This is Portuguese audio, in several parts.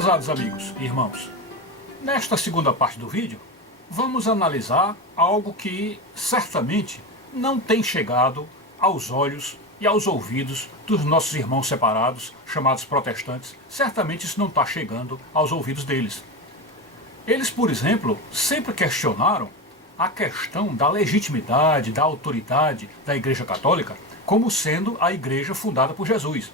Prezados amigos e irmãos, nesta segunda parte do vídeo, vamos analisar algo que certamente não tem chegado aos olhos e aos ouvidos dos nossos irmãos separados, chamados protestantes. Certamente isso não está chegando aos ouvidos deles. Eles, por exemplo, sempre questionaram a questão da legitimidade, da autoridade da Igreja Católica como sendo a igreja fundada por Jesus.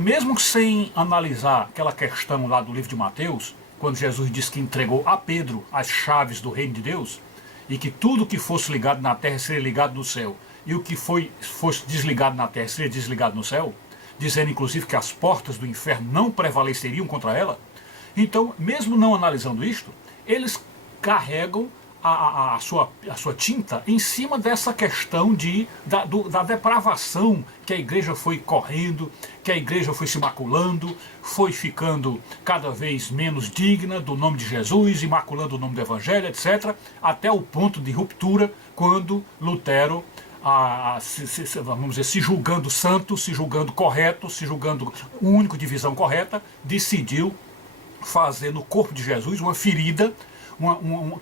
Mesmo sem analisar aquela questão lá do livro de Mateus, quando Jesus disse que entregou a Pedro as chaves do reino de Deus, e que tudo que fosse ligado na terra seria ligado no céu, e o que fosse desligado na terra seria desligado no céu, dizendo inclusive que as portas do inferno não prevaleceriam contra ela. Então, mesmo não analisando isto, eles carregam a sua tinta em cima dessa questão da depravação que a igreja foi correndo, que a igreja foi se maculando, foi ficando cada vez menos digna do nome de Jesus, imaculando o nome do Evangelho, etc., até o ponto de ruptura, quando Lutero, vamos dizer, se julgando santo, se julgando correto, se julgando o único de visão correta, decidiu fazer no corpo de Jesus uma ferida,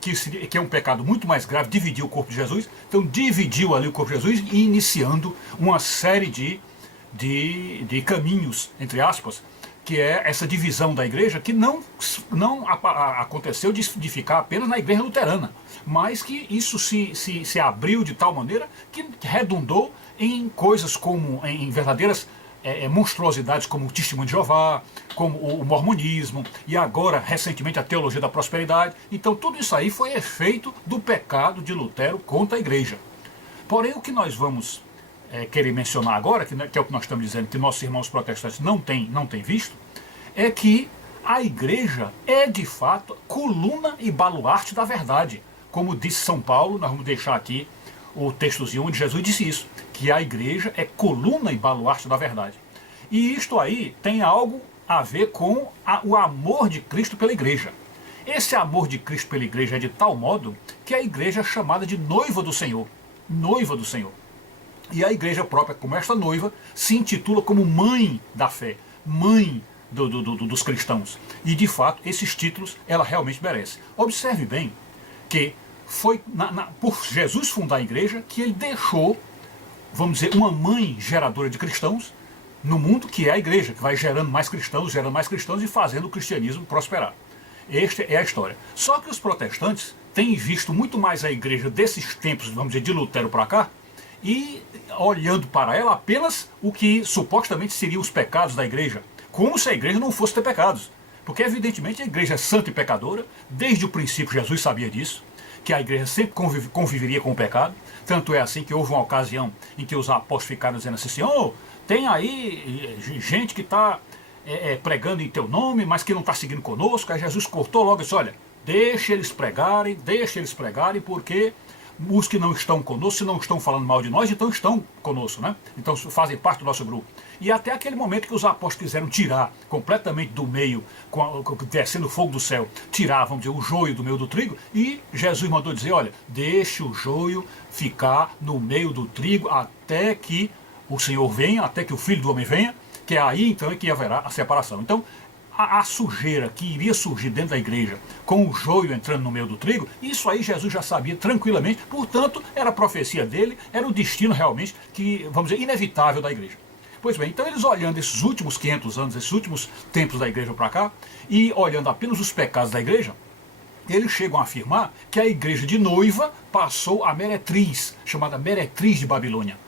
que é um pecado muito mais grave, dividir o corpo de Jesus. Então dividiu ali o corpo de Jesus e iniciando uma série de caminhos, entre aspas, que é essa divisão da igreja, que não aconteceu de ficar apenas na igreja luterana, mas que isso se abriu de tal maneira que redundou em coisas como, em verdadeiras monstruosidades como o Testemunho de Jeová, como o mormonismo, e agora, recentemente, a teologia da prosperidade. Então tudo isso aí foi efeito do pecado de Lutero contra a igreja. Porém, o que nós vamos querer mencionar agora, que é o que nós estamos dizendo, que nossos irmãos protestantes não têm visto, é que a igreja é, de fato, coluna e baluarte da verdade. Como disse São Paulo, nós vamos deixar aqui o textozinho onde Jesus disse isso, que a igreja é coluna e baluarte da verdade. E isto aí tem algo a ver com o amor de Cristo pela igreja. Esse amor de Cristo pela igreja é de tal modo que a igreja é chamada de noiva do Senhor. Noiva do Senhor. E a igreja própria, como esta noiva, se intitula como mãe da fé, mãe dos cristãos. E de fato, esses títulos ela realmente merece. Observe bem que foi por Jesus fundar a igreja que ele deixou, vamos dizer, uma mãe geradora de cristãos no mundo, que é a igreja, que vai gerando mais cristãos e fazendo o cristianismo prosperar. Esta é a história. Só que os protestantes têm visto muito mais a igreja desses tempos, vamos dizer, de Lutero para cá, e olhando para ela apenas o que supostamente seriam os pecados da igreja, como se a igreja não fosse ter pecados. Porque evidentemente a igreja é santa e pecadora, desde o princípio Jesus sabia disso, que a igreja sempre conviveria com o pecado. Tanto é assim que houve uma ocasião em que os apóstolos ficaram dizendo assim: oh, tem aí gente que está pregando em teu nome, mas que não está seguindo conosco. Aí Jesus cortou logo e disse: olha, deixa eles pregarem, porque os que não estão conosco, se não estão falando mal de nós, então estão conosco, né? Então fazem parte do nosso grupo. E até aquele momento que os apóstolos quiseram tirar completamente do meio, descendo fogo do céu, tirar, vamos dizer, o joio do meio do trigo, e Jesus mandou dizer: olha, deixe o joio ficar no meio do trigo até que o Senhor venha, até que o Filho do Homem venha, que é aí então que haverá a separação. Então, a sujeira que iria surgir dentro da igreja com o joio entrando no meio do trigo, isso aí Jesus já sabia tranquilamente, portanto, era a profecia dele, era o destino realmente, que, vamos dizer, inevitável da igreja. Pois bem, então eles olhando esses últimos 500 anos, esses últimos tempos da igreja para cá, e olhando apenas os pecados da igreja, eles chegam a afirmar que a igreja de noiva passou a meretriz, chamada meretriz de Babilônia.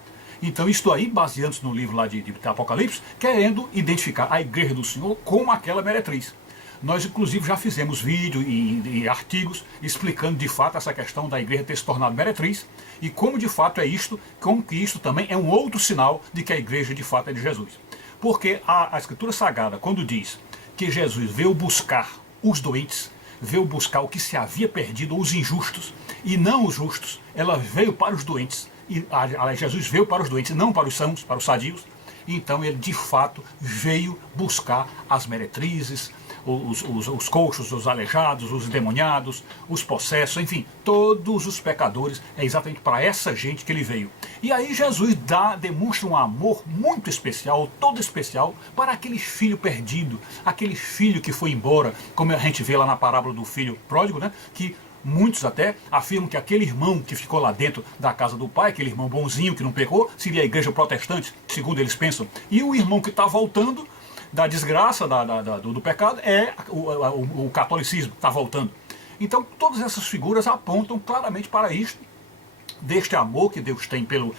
Então isto aí, baseando-se no livro lá de Apocalipse, querendo identificar a igreja do Senhor como aquela meretriz. Nós inclusive já fizemos vídeo e artigos explicando de fato essa questão da igreja ter se tornado meretriz, e como de fato é isto, como que isto também é um outro sinal de que a igreja de fato é de Jesus. Porque a Escritura Sagrada, quando diz que Jesus veio buscar os doentes, veio buscar o que se havia perdido, os injustos, e não os justos, ela veio para os doentes. E Jesus veio para os doentes, não para os sãos, para os sadios. Então ele de fato veio buscar as meretrizes, os coxos, os aleijados, os endemoniados, os possessos, enfim, todos os pecadores. É exatamente para essa gente que ele veio. E aí Jesus demonstra um amor muito especial, todo especial, para aquele filho perdido, aquele filho que foi embora, como a gente vê lá na parábola do filho pródigo, né? Que muitos até afirmam que aquele irmão que ficou lá dentro da casa do pai, aquele irmão bonzinho que não pecou, seria a igreja protestante, segundo eles pensam. E o irmão que está voltando da desgraça, do pecado, é o catolicismo, está voltando. Então todas essas figuras apontam claramente para isto, deste amor que Deus tem pela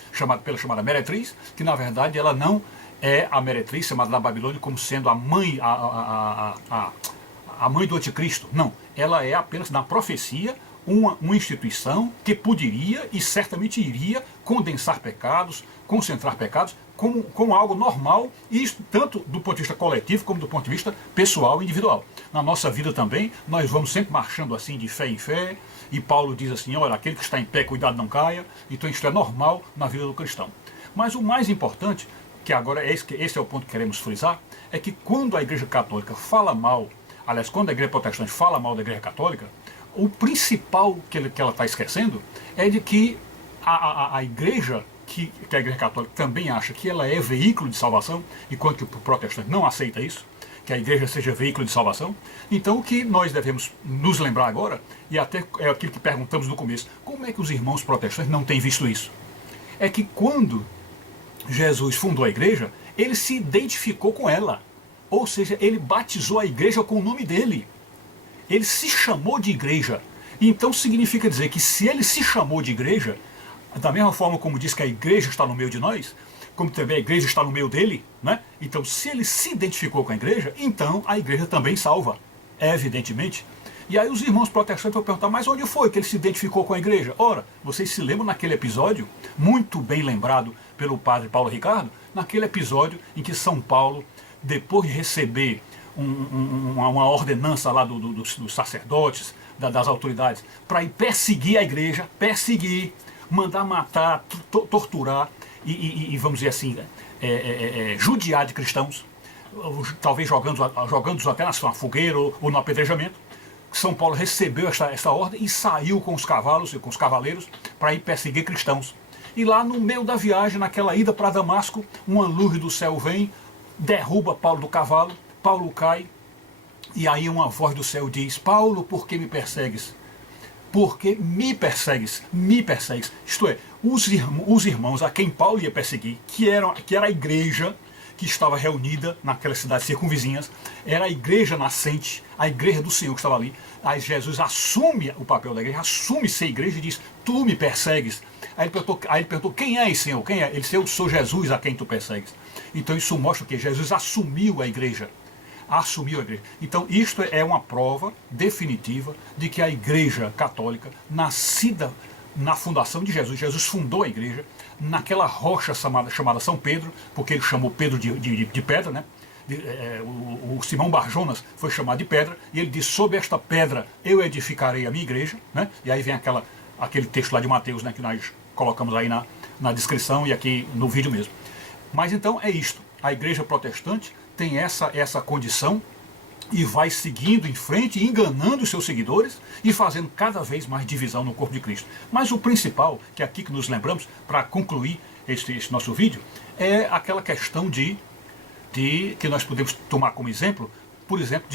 chamada meretriz, que na verdade ela não é a meretriz chamada na Babilônia como sendo a mãe, a mãe do anticristo. Não, ela é apenas, na profecia, uma instituição que poderia e certamente iria condensar pecados, concentrar pecados, como algo normal, e isso tanto do ponto de vista coletivo como do ponto de vista pessoal e individual. Na nossa vida também, nós vamos sempre marchando assim de fé em fé, e Paulo diz assim, olha, aquele que está em pé, cuidado, não caia. Então isso é normal na vida do cristão. Mas o mais importante, que agora esse é o ponto que queremos frisar, é que quando a Igreja Católica fala mal, aliás, quando a Igreja Protestante fala mal da Igreja Católica, o principal que ela está esquecendo é de que a Igreja, que a Igreja Católica também acha que ela é veículo de salvação, enquanto que o protestante não aceita isso, que a Igreja seja veículo de salvação. Então o que nós devemos nos lembrar agora, e até é aquilo que perguntamos no começo, como é que os irmãos protestantes não têm visto isso? É que quando Jesus fundou a Igreja, ele se identificou com ela, ou seja, ele batizou a Igreja com o nome dele. Ele se chamou de igreja. Então significa dizer que se ele se chamou de igreja, da mesma forma como diz que a igreja está no meio de nós, como também a igreja está no meio dele, né? Então se ele se identificou com a igreja, então a igreja também salva, evidentemente. E aí os irmãos protestantes vão perguntar, mas onde foi que ele se identificou com a igreja? Ora, vocês se lembram naquele episódio, muito bem lembrado pelo padre Paulo Ricardo, naquele episódio em que São Paulo, depois de receber uma ordenança lá dos sacerdotes, das autoridades, para ir perseguir a igreja, mandar matar, torturar e vamos dizer assim, judiar de cristãos, talvez jogando-os até na fogueira ou no apedrejamento. São Paulo recebeu essa ordem e saiu com os cavalos e com os cavaleiros para ir perseguir cristãos. E lá no meio da viagem, naquela ida para Damasco, uma luz do céu vem, derruba Paulo do cavalo, Paulo cai, e aí uma voz do céu diz, Paulo, por que me persegues? Porque me persegues, me persegues. Isto é, os irmãos a quem Paulo ia perseguir, que era a igreja que estava reunida naquelas cidades circunvizinhas, era a igreja nascente, a igreja do Senhor que estava ali. Aí Jesus assume o papel da igreja, assume ser igreja e diz, tu me persegues. Aí ele perguntou, quem é esse Senhor? Quem é? Ele disse, eu sou Jesus a quem tu persegues. Então isso mostra que Jesus assumiu a igreja. Assumiu a igreja. Então isto é uma prova definitiva de que a igreja católica, nascida na fundação de Jesus, Jesus fundou a igreja naquela rocha chamada São Pedro, porque ele chamou Pedro de pedra, né? O Simão Barjonas foi chamado de pedra, e ele disse, sobre esta pedra eu edificarei a minha igreja, né? E aí vem aquele texto lá de Mateus, né, que nós colocamos aí na descrição e aqui no vídeo mesmo. Mas então é isto, a igreja protestante tem essa condição e vai seguindo em frente, enganando os seus seguidores e fazendo cada vez mais divisão no corpo de Cristo. Mas o principal, que é aqui que nos lembramos, para concluir este nosso vídeo, é aquela questão de que nós podemos tomar como exemplo, por exemplo,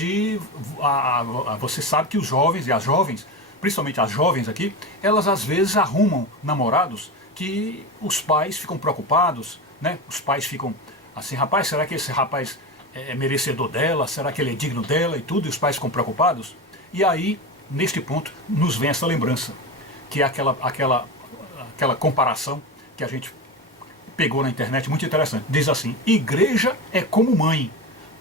você sabe que os jovens e as jovens, principalmente as jovens aqui, elas às vezes arrumam namorados que os pais ficam preocupados, né? Os pais ficam assim, rapaz, será que esse rapaz é merecedor dela? Será que ele é digno dela? E tudo, e os pais ficam preocupados. E aí, neste ponto, nos vem essa lembrança, que é aquela comparação que a gente pegou na internet, muito interessante. Diz assim, igreja é como mãe,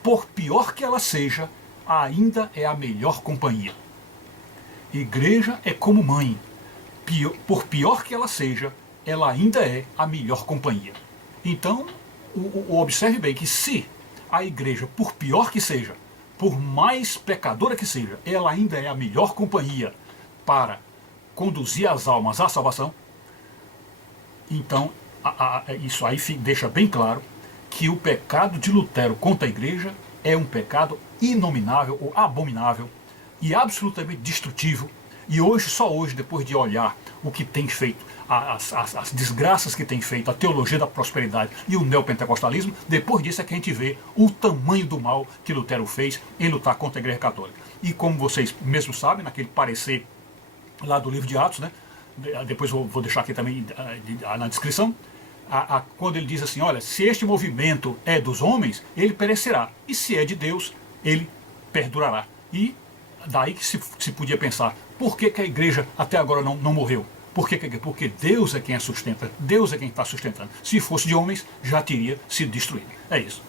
por pior que ela seja, ainda é a melhor companhia. Igreja é como mãe, por pior que ela seja, ela ainda é a melhor companhia. Então, observe bem que se a igreja, por pior que seja, por mais pecadora que seja, ela ainda é a melhor companhia para conduzir as almas à salvação, então isso aí deixa bem claro que o pecado de Lutero contra a igreja é um pecado inominável ou abominável e absolutamente destrutivo. E hoje, só hoje, depois de olhar o que tem feito, as desgraças que tem feito a teologia da prosperidade e o neopentecostalismo, depois disso é que a gente vê o tamanho do mal que Lutero fez em lutar contra a Igreja Católica. E como vocês mesmos sabem, naquele parecer lá do livro de Atos, né, depois vou deixar aqui também na descrição, quando ele diz assim, olha, se este movimento é dos homens, ele perecerá, e se é de Deus, ele perdurará. E daí que se podia pensar, por que a igreja até agora não morreu? Porque Deus é quem a sustenta, Deus é quem está sustentando. Se fosse de homens, já teria sido destruído. É isso.